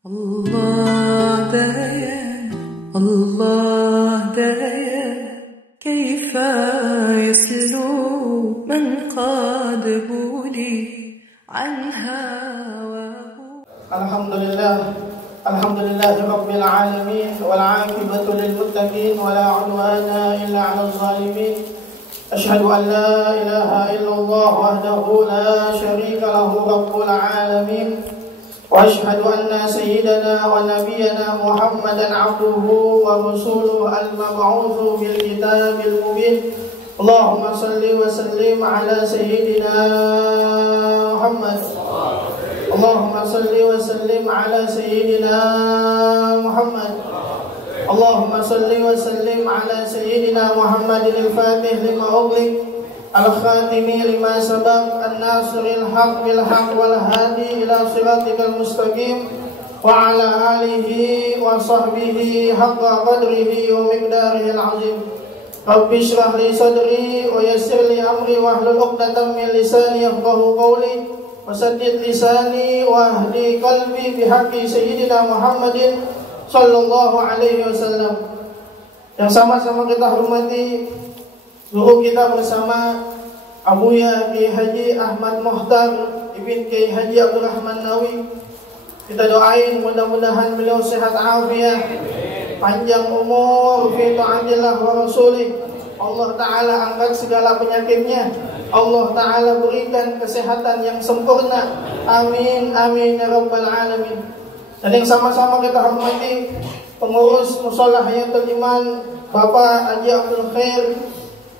الله دايا الله دايا كيف يسلو من قاد بولي عن هواه. الحمد لله رب العالمين والعاقبة للمتقين ولا عدوان إلا على الظالمين. أشهد أن لا إله إلا الله وحده لا شريك له رب العالمين، وأشهد أن سيدنا ونبينا محمدا عبده ورسوله المبعوث بالكتاب المبين. اللهم صل وسلم على سيدنا محمد. اللهم صل وسلم على سيدنا محمد. اللهم صل وسلم على سيدنا محمد الفاتح لما أغلق الخاتم لما سبق الناصر الحق بالحق والهادي إلى صراطك المستقيم وعلى آله وصحبه حق قدره ومقداره العظيم. رب اشرح لي صدري ويسر لي أمري واحلل عقدة من لساني يفقهوا قولي وسدد لساني واهدي قلبي بحق سيدنا Muhammad sallallahu alaihi wasallam. Yang sama-sama kita hormati guru kita bersama Abuya Kiai Haji Ahmad Muhtar Ibn Kiai Haji Abdul Rahman Nawi. Kita doain mudah-mudahan beliau sehat afiat, panjang umur fi ta'atillah wa rasulih. Allah Ta'ala angkat segala penyakitnya. Allah Ta'ala berikan kesehatan yang sempurna. Amin, amin ya rabbal alamin. Dan yang sama-sama kita hormati pengurus Mushola Hayatul Iman Bapak Haji Abdul Khair,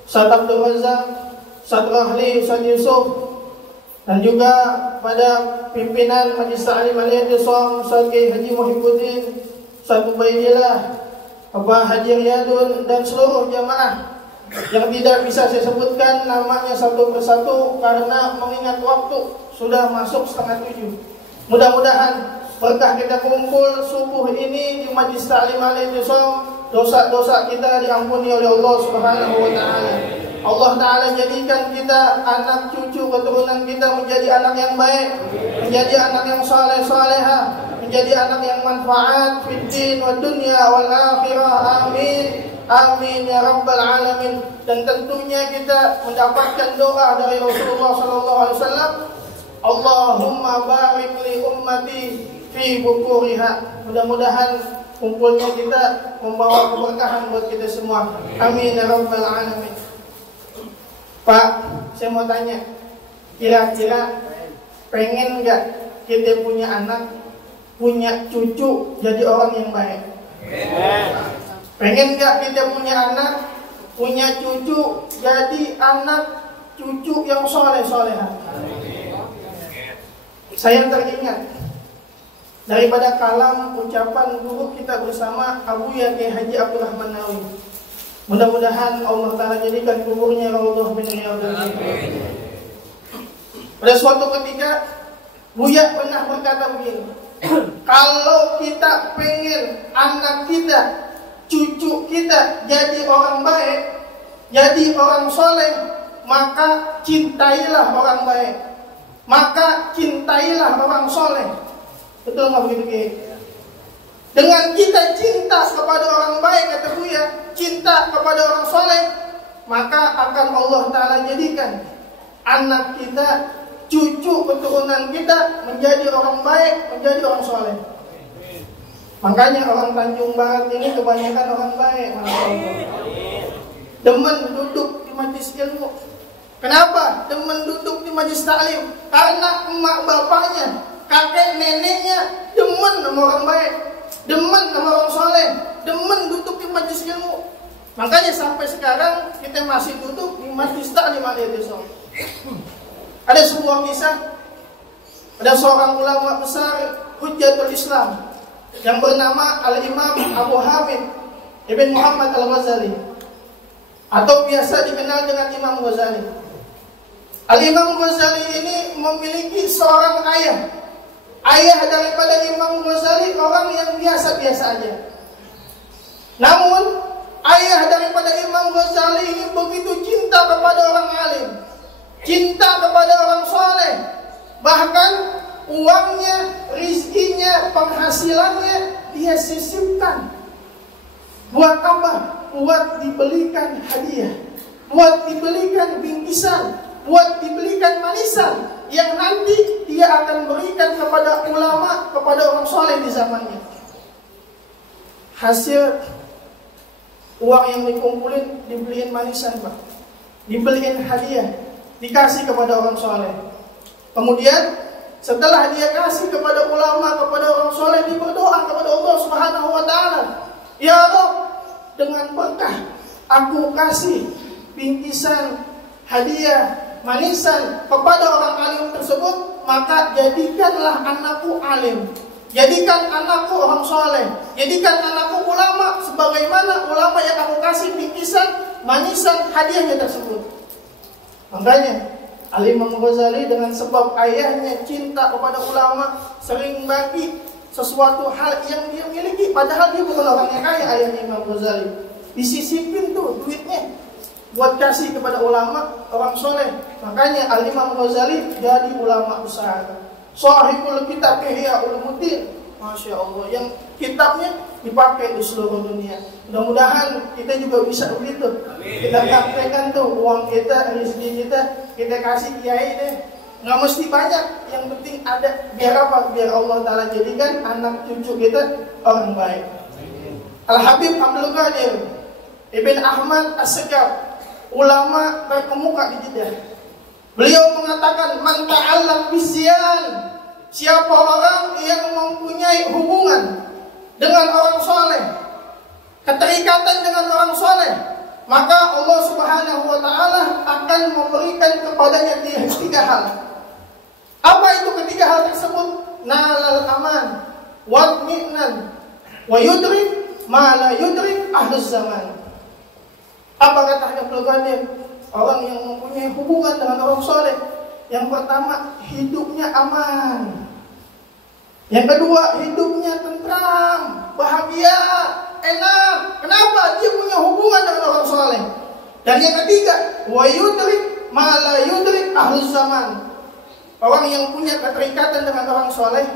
Ustaz Abdul Razak, Ustaz Rahli, Ustaz Yusuf, dan juga pada pimpinan Majlis Ta'lim Al-Yadil Som, Ustaz Kiai Haji Muhibbuddin, Ustaz Ubaidillah, Bapak Haji Riyadun, dan seluruh jamaah yang tidak bisa saya sebutkan namanya satu persatu karena mengingat waktu sudah masuk 6:30. Mudah-mudahan berkah kita kumpul subuh ini di Majlis Ta'lim Al-Yadil Som, dosa-dosa kita diampuni oleh Allah Subhanahu wa taala. Allah Ta'ala jadikan kita, anak cucu keturunan kita menjadi anak yang baik, menjadi anak yang saleh-salehah, menjadi anak yang manfaat fid din wa dunya wal akhirah. Amin, amin ya rabbal alamin. Dan tentunya kita mendapatkan doa dari Rasulullah sallallahu alaihi wasallam, Allahumma barik li ummati fi bukuriha. Mudah-mudahan kumpulnya kita membawa keberkahan buat kita semua. Amin ya rabbal alamin. Pak, saya mau tanya, kira-kira pengen nggak kita punya anak, punya cucu jadi orang yang baik? Pengen nggak kita punya anak, punya cucu jadi anak cucu yang soleh-solehah? Saya teringat daripada kalam ucapan guru kita bersama Abuya Kiai Haji Abdul Rahman Nawi. Mudah-mudahan Allah Ta'ala jadikan kuburnya raudhah min riyadil jannah. Pada suatu ketika Buya pernah berkata begini, kalau kita pengen anak kita, cucu kita jadi orang baik, jadi orang soleh, maka cintailah orang baik, maka cintailah orang soleh. Betul nggak begitu, Ki? Dengan kita cinta kepada orang baik, kata Buya, cinta kepada orang soleh, maka akan Allah Ta'ala jadikan anak kita, cucu keturunan kita menjadi orang baik, menjadi orang soleh. Makanya orang Tanjung Barat ini kebanyakan orang baik, demen duduk di majelis ilmu. Kenapa? Demen duduk di majelis taklim. Karena emak bapaknya, kakek neneknya demen sama orang baik, demen sama orang soleh, demen duduk di majelis ilmu. Makanya sampai sekarang kita masih duduk di Majlis Ta'lim Al-Yadil Som. Ada sebuah kisah, ada seorang ulama besar Hujjatul Islam yang bernama Al-Imam Abu Hamid Ibn Muhammad Al-Ghazali, atau biasa dikenal dengan Imam Ghazali. Al-Imam Ghazali ini memiliki seorang ayah. Ayah daripada Imam Ghazali orang yang biasa-biasa aja. Namun ayah daripada Imam Ghazali ini begitu cinta kepada orang alim, cinta kepada orang soleh. Bahkan uangnya, rizkinya, penghasilan dia sisipkan. Buat apa? Buat dibelikan hadiah, buat dibelikan bingkisan, buat dibelikan manisan yang nanti dia akan berikan kepada ulama, kepada orang soleh di zamannya. Hasil uang yang dikumpulin dibeliin manisan, Pak, dibeliin hadiah, dikasih kepada orang soleh. Kemudian setelah dia kasih kepada ulama, kepada orang soleh, dia berdoa kepada Allah Subhanahu wa Ta'ala, ya Allah, dengan berkah aku kasih bingkisan, hadiah, manisan kepada orang alim tersebut, maka jadikanlah anakku alim, jadikan anakku orang soleh, jadikan anakku ulama sebagaimana ulama yang aku kasih bingkisan, manisan, hadiahnya tersebut. Makanya Al-Imam Ghazali dengan sebab ayahnya cinta kepada ulama, sering bagi sesuatu hal yang dia miliki, padahal dia bukan orang yang kaya. Ayahnya Imam Ghazali disisipin tuh duitnya buat kasih kepada ulama, orang soleh. Makanya Al-Imam Ghazali jadi ulama besar. Shahibul kitab Ihya Ulumuddin, Masya Allah, yang kitabnya dipakai di seluruh dunia. Mudah-mudahan kita juga bisa begitu. Kita praktekkan tuh uang kita, rezeki kita kasih kiai deh. Nggak mesti banyak, yang penting ada. Biar apa? Biar Allah Ta'ala jadikan anak cucu kita orang baik. Al-Habib Abdul Qadir Ibn Ahmad As-Segaf, ulama terkemuka di Jeddah. Beliau mengatakan, man ta'allam bisyan, siapa orang yang mempunyai hubungan dengan orang soleh, keterikatan dengan orang soleh, maka Allah Subhanahu wa Ta'ala akan memberikan kepadanya tiga hal. Apa itu ketiga hal tersebut? Nalal aman, wadmi'nan, wa yudrik ma la yudrik ahlus zaman. Apa kata Abdul Qadir? Orang yang mempunyai hubungan dengan orang soleh, yang pertama hidupnya aman, yang kedua hidupnya tentram, bahagia, enak. Kenapa? Dia punya hubungan dengan orang soleh. Dan yang ketiga, wa yudrik ma la yudrik ahlus zaman. Orang yang punya keterikatan dengan orang soleh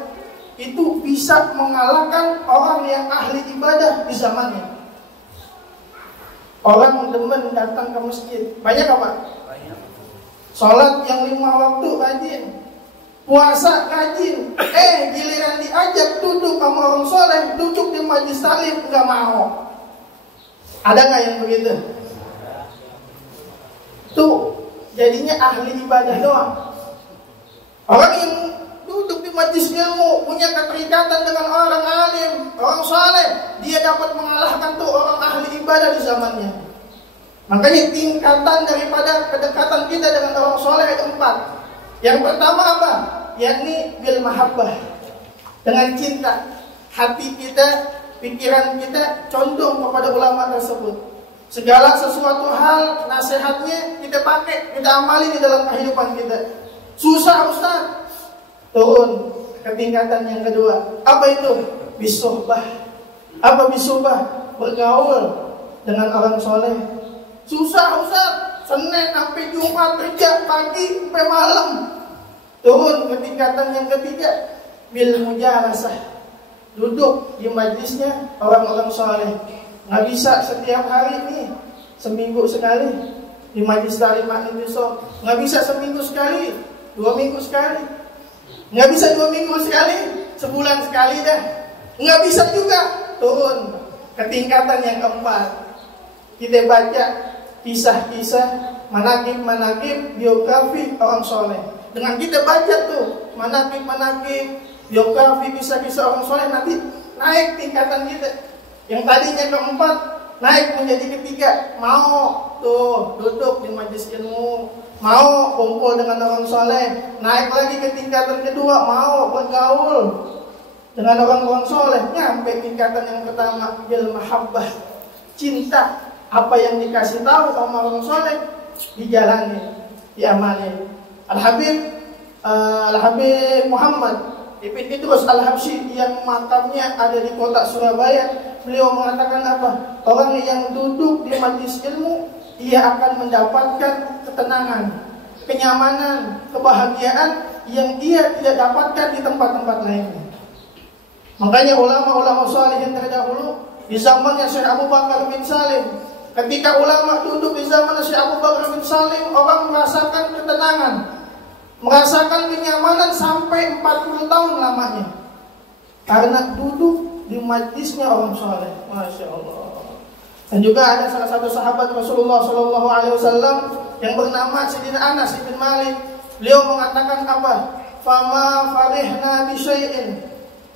itu bisa mengalahkan orang yang ahli ibadah di zamannya. Orang demen datang ke masjid, banyak apa? Banyak. Sholat yang 5 waktu rajin, puasa rajin. Giliran diajak duduk sama orang soleh, duduk di majlis taklim nggak mau. Ada nggak yang begitu? Tuh jadinya ahli ibadah doang. Orang yang duduk di majlis ilmu, punya keterikatan dengan orang alim, orang saleh, dia dapat mengalahkan tuh orang ahli ibadah di zamannya. Makanya tingkatan daripada kedekatan kita dengan orang saleh ada 4. Yang pertama apa? Yakni bil mahabbah, dengan cinta. Hati kita, pikiran kita condong kepada ulama tersebut. Segala sesuatu hal, nasihatnya kita pakai, kita amali di dalam kehidupan kita. Susah Ustaz, turun ke tingkatan yang kedua. Apa itu? Bisuhbah. Apa bisuhbah? Bergaul dengan orang soleh. Susah Ustaz, Senin sampai Jumat kerja pagi sampai malam. Turun ke tingkatan yang ketiga, bil mujalasah. Duduk di majlisnya orang-orang soleh. Nggak bisa setiap hari nih, seminggu sekali di majlis taklim besok. Nggak bisa seminggu sekali, 2 minggu sekali. Nggak bisa 2 minggu sekali, sebulan sekali dah. Nggak bisa juga. Turun ke tingkatan yang keempat, kita baca kisah-kisah, manaqib-manaqib, biografi orang soleh. Dengan kita baca tuh manaqib-manaqib, biografi, kisah-kisah orang soleh, nanti naik tingkatan kita. Yang tadinya keempat naik menjadi ketiga. Mau tuh duduk di majlis ilmu, mau kumpul dengan orang soleh. Naik lagi ke tingkatan kedua, mau bergaul dengan orang-orang soleh. Nyampe tingkatan yang pertama, bil mahabbah, cinta. Apa yang dikasih tahu sama orang soleh dijalani, diamali. Al-Habib Muhammad Ibn Idrus Al-Habsyi yang makamnya ada di kota Surabaya, beliau mengatakan apa? Orang yang duduk di majlis ilmu, ia akan mendapatkan ketenangan, kenyamanan, kebahagiaan yang ia tidak dapatkan di tempat-tempat lainnya. Makanya ulama-ulama saleh yang terdahulu di zamannya Syekh Abu Bakar bin Salim, ketika ulama duduk di zaman Syekh Abu Bakar bin Salim, orang merasakan ketenangan, merasakan kenyamanan sampai 40 tahun lamanya, karena duduk di majlisnya orang saleh. Masya Allah. Dan juga ada salah satu sahabat Rasulullah Shallallahu Alaihi Wasallam yang bernama Sayyidina Anas bin Malik. Beliau mengatakan apa? Fama farihna bi syai'in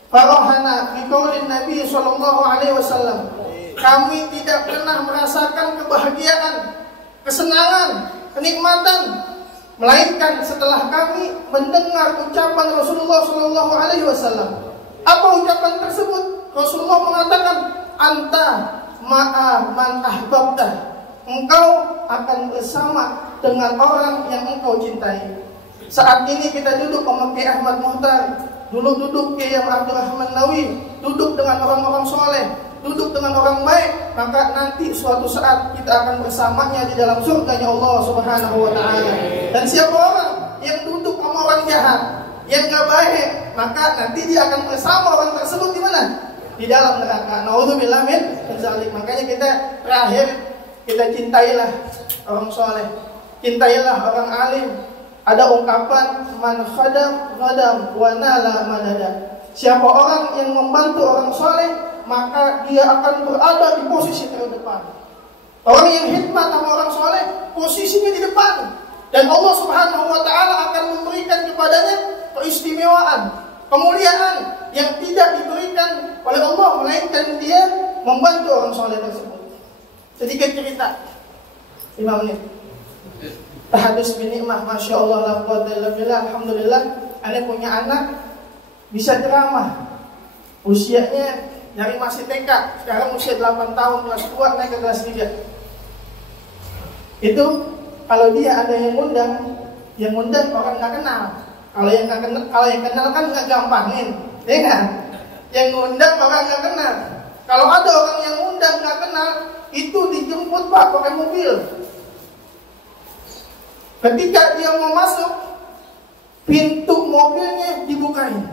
farahana bi qaulin Nabi Shallallahu Alaihi Wasallam. Kami tidak pernah merasakan kebahagiaan, kesenangan, kenikmatan, melainkan setelah kami mendengar ucapan Rasulullah Shallallahu Alaihi Wasallam. Apa ucapan tersebut? Rasulullah mengatakan, anta ma'a man ahbabta. Engkau akan bersama dengan orang yang engkau cintai. Saat ini kita duduk sama Kiai Ahmad Muhtar, dulu duduk Kiai Abdurrahman Nawi, duduk dengan orang-orang soleh, duduk dengan orang baik, maka nanti suatu saat kita akan bersamanya di dalam surganya Allah Subhanahu wa Ta'ala. Dan siapa orang yang duduk sama orang jahat, yang gak baik, maka nanti dia akan bersama orang tersebut di mana? Di dalam neraka. Nauzubillah min dzalik. Makanya kita terakhir, kita cintailah orang soleh, cintailah orang alim. Ada ungkapan man khadam khadam wa nala madada. Siapa orang yang membantu orang soleh, maka dia akan berada di posisi terdepan. Orang yang khidmat sama orang soleh, posisinya di depan. Dan Allah Subhanahu wa Ta'ala akan memberikan kepadanya keistimewaan, kemuliaan yang tidak diberikan oleh Allah, melainkan dia membantu orang soleh tersebut. Sedikit cerita 5 menit. Tahadus bin nikmah, masya Allah, la quwwata illa billah. Alhamdulillah, ane punya anak bisa ceramah. Usianya dari masih TK, sekarang usia 8 tahun, kelas 2 naik ke kelas 3. Itu kalau dia ada yang ngundang orang nggak kenal. Kalau yang kenal kan nggak gampangin, ya kan? Yang ngundang orang nggak kenal. Kalau ada orang yang ngundang nggak kenal, itu dijemput Pak pakai mobil. Ketika dia mau masuk, pintu mobilnya dibukain.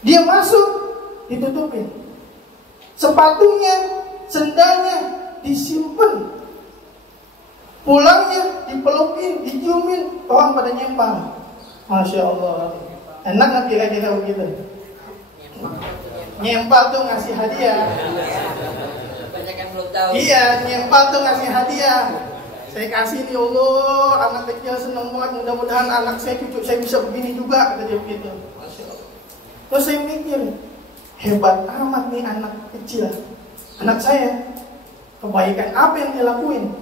Dia masuk, ditutupin. Sepatunya, sendalnya disimpan. Pulangnya dipelukin, diciumin, orang pada nyempal. Masya Allah. Enak nggak kira-kira begitu? Nyempal tuh ngasih hadiah. Banyak yang belum tahu. Iya, nyempal tuh ngasih hadiah. Saya kasih nih Allah, anak kecil seneng banget. Mudah-mudahan anak saya, cucu saya bisa begini juga, kata dia begitu. Masya Allah. Terus saya mikir, hebat amat nih anak kecil. Anak saya, kebaikan apa yang dia lakuin?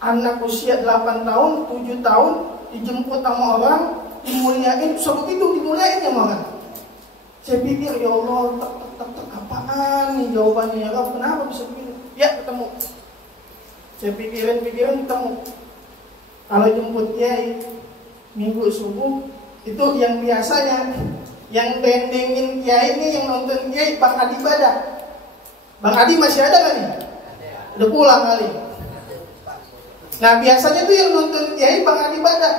Anak usia 8 tahun, 7 tahun, dijemput sama orang, dimuliain, sebegitu dimuliain sama orang. Saya pikir, ya Allah, apaan nih jawabannya ya Allah, kenapa bisa begini? Ya, ketemu. Saya pikirin ketemu. Kalau jemput kiai minggu subuh, itu yang biasanya yang tendengin kiai ini, yang nonton kiai Bang Adi Badah. Bang Adi masih ada kan nih? Udah pulang kali. Nah biasanya tuh yang nonton kiai Bang Adi Badah.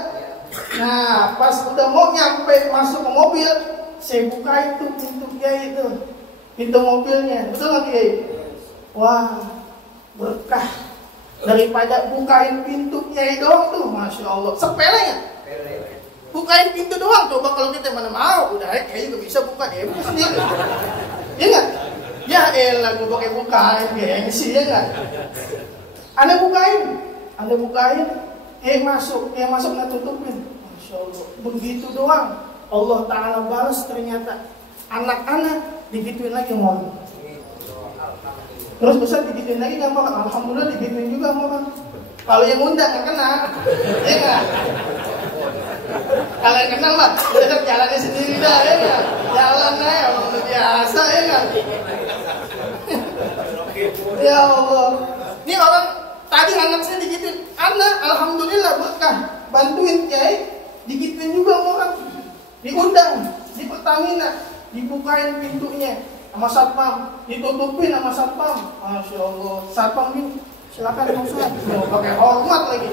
Nah pas udah mau nyampe masuk ke mobil, saya buka itu pintu kiai itu, pintu mobilnya, betul nggak kiai? Wah berkah. Daripada bukain pintu kiai doang tuh, masya Allah, sepele ya? Bukain pintu doang, coba kalau kita mana mau, udah kiai juga bisa buka, dia buka sendiri. Iya nggak? Ya elah, gue pakai bukain, gengsi ya nggak? Anda bukain, masuk nggak tutupin, masya Allah, begitu doang. Allah Ta'ala balas ternyata anak-anak digituin lagi ngomong. Terus besar digituin lagi nggak mau? Alhamdulillah digituin juga mau. Kalau yang undang nggak kenal, ya nggak? Kalau yang kenal mah udah jalannya sendiri dah, ya nggak? Jalan aja, orang biasa, ya nggak? Ya Allah, ini orang tadi anak saya digituin, anak alhamdulillah berkah, bantuin kiai, digituin juga orang, diundang di Pertamina, dibukain pintunya. Sama satpam, ditutupin sama satpam. Masya Allah, satpam ini silakan Pak Ustaz. Mau pakai hormat lagi.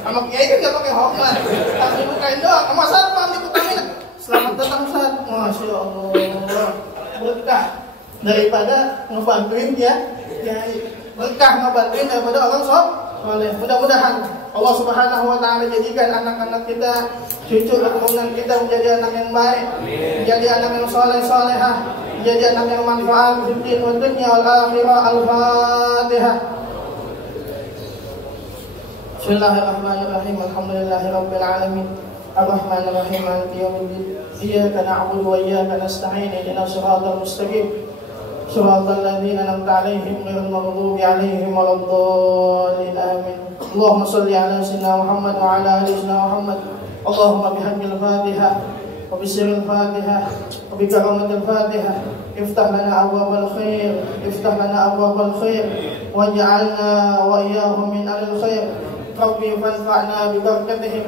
Sama kiai kan nggak pakai hormat, harus dibukain doang. Sama satpam ditutupin. Selamat datang Ustaz, mau Masya Allah, berkah daripada ngebantuin ya, berkah ngebantuin daripada orang soleh. Mudah-mudahan Allah Subhanahu wa Ta'ala jadikan anak-anak kita, cucu keturunan kita menjadi anak yang baik, menjadi anak yang soleh-solehah, menjadi anak yang manfaat di dunia wal akhirah. Al-Fatihah. Bismillahirrahmanirrahim. Alhamdulillahirabbil alamin. Ar-Rahmanir-Rahim. Maliki yaumiddin. Iyyaka na'budu wa iyyaka nasta'in. Ihdinas siratal mustaqim. Siratal ladzina an'amta 'alaihim ghairil maghdubi 'alaihim waladdallin. Amin. Allahumma shalli 'ala sayyidina Muhammad wa 'ala ali sayyidina Muhammad. Allahumma bihaqqil Fatihah wa bisirril Fatihah wa bi karamatil Fatihah iftah lana abwabal khair, iftah lana abwabal khair waj'alna wa iyyahum min ahlil khair. Rabbi fanfa'na bi barakatihim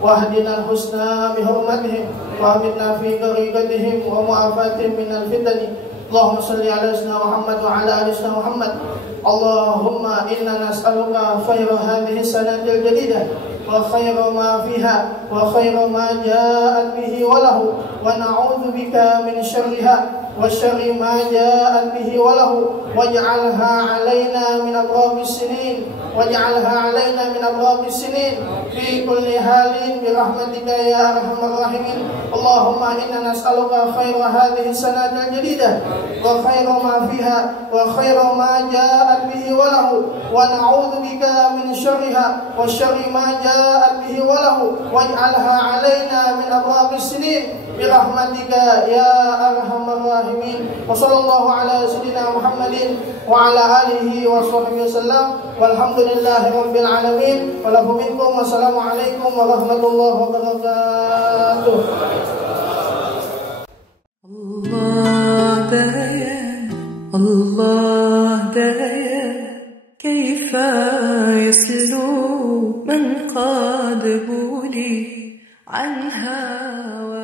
wahdina al-husna bi hurmatihim wa amitna fi tariqatihim wa mu'afatihim min al-fitani. Allahumma salli ala sayyidina Muhammad wa ala ali sayyidina Muhammad. Allahumma inna nas'aluka khayra hadhihi sanatil jadidah wa khayra ma fiha wa khayra ma ja'at bihi wa lahu wa na'udzu bika min syarriha wa syarri ma ja'at bihi wa lahu waj'alha 'alaina min adrabis sinin waj'alha 'alaina min adrabis sinin fi kulli halin bi rahmatika ya arhamar rahimin. Allahumma inna nas'aluka khayra hadhihi sanatil jadidah wa khayra ma fiha wa khayra ma ja'at bihi wa lahu wa na'udzu bika min syarriha wa syarri ma ja'at bihi wa lahu waj'alha 'alaina min adrabis sinin bi rahmatika ya arhamar rahimin. Wa sallallahu ala sayyidina Muhammadin wa ala alihi wa sahbihi wasallam walhamdulillahi rabbil alamin. Wa lakum minkum wassalamu alaikum warahmatullahi wabarakatuh. Allah dayan, Allah dayan, kaifa yaslu man qad buli an hawa